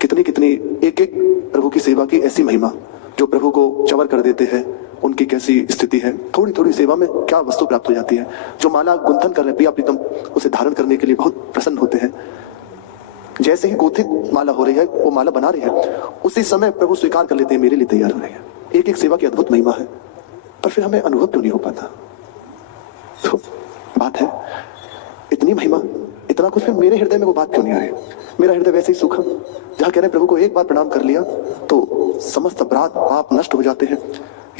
कितनी कितनी एक एक प्रभु की सेवा की ऐसी महिमा जो प्रभु को चवर कर देते हैं, उनकी कैसी स्थिति है। थोड़ी थोड़ी सेवा में क्या वस्तु प्राप्त हो जाती है। जो माला गुंथन कर रहे प्रिया प्रीतम उसे धारण करने के लिए बहुत प्रसन्न होते हैं। जैसे ही गोथित माला हो रही है, वो माला बना रही है, उसी समय प्रभु स्वीकार कर लेते हैं मेरे लिए तैयार हो रही है। एक एक सेवा की अद्भुत महिमा है, पर फिर हमें अनुभव क्यों नहीं हो पाता। तो बात है इतनी महिमा, इतना कुछ, फिर मेरे हृदय में वो बात क्यों नहीं आ रही। मेरा हृदय वैसे ही सूखा, जहां कह रहे प्रभु को एक बार प्रणाम कर लिया तो समस्त अपराध पाप नष्ट हो जाते हैं।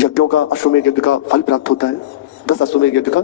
यज्ञों का, अश्वमेध यज्ञ का फल प्राप्त होता है, 10 अश्वमेध यज्ञ का